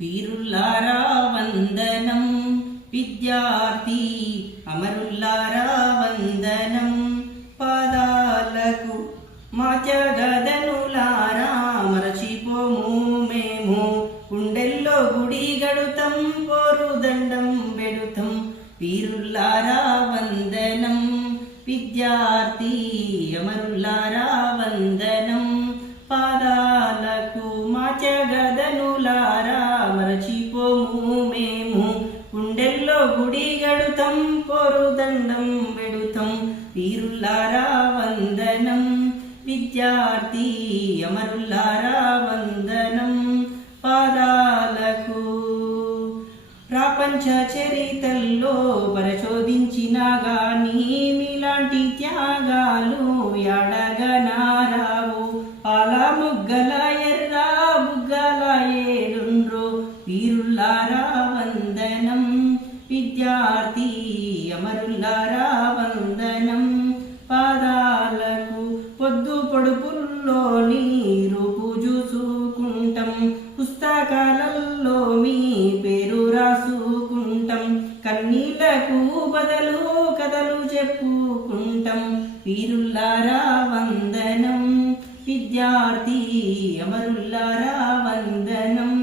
వీరుల్లారా వందనం, విద్యార్థి అమరుల్లారా వందనం. పాదాలకు మాత్యగదనులారా మరచిపోము మేము, గుండెల్లో గుడి గడుతం పోరుదండం బెడుతం. వీరుల్లారా వందనం, విద్యార్థి అమరుల్లారా వందనం. పాదాలకు మాత్యగదనులారా మరచిపోము మేము, గుండెల్లో గుడి గడుతం పోరుదండం బెడుతం. వీరుల్లారా వందనం, విద్యార్థి అమరుల్లారా వందనం. పాదాలకు ప్రపంచ చరితల్లో పరిశోధించినా గాని మీలాంటి త్యాగాలు ఎడగనారావు. పాల ముగ్గల ఎర్ర బుగ్గల ఏడుండ్రో. వీరుల్లారా వందనం, విద్యార్థి అమరుల్లారా వందనం. పాదాలకు పొద్దు పొడుపుల్లో నీ రూపు చూసుకుంటాం, పుస్తకాలలో మీ పేరు రాసుకుంటాం. కన్నీళ్లకు బదులు కథలు చెప్పుకుంటాం. వీరుల్లారా వందనం, విద్యార్థి అమరుల్లారా వందనం.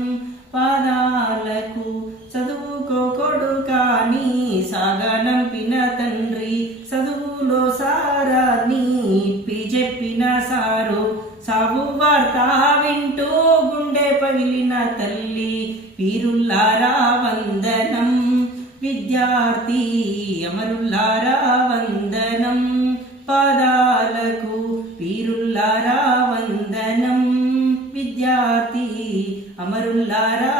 పాదాలకు చదువుకో కొడుకాని సాగనంపిన తండ్రి, చదువులో సారాన్ని ఇప్పి చెప్పిన సారు. సాగు వార్త వింటూ గుండె పగిలిన తల్లి. వీరుల్లారా వందనం, విద్యార్థి అమరుల్లారా వందనం. పాదాలకు వీరుల్లారా వందనం, విద్యార్థి అమరుల్లారా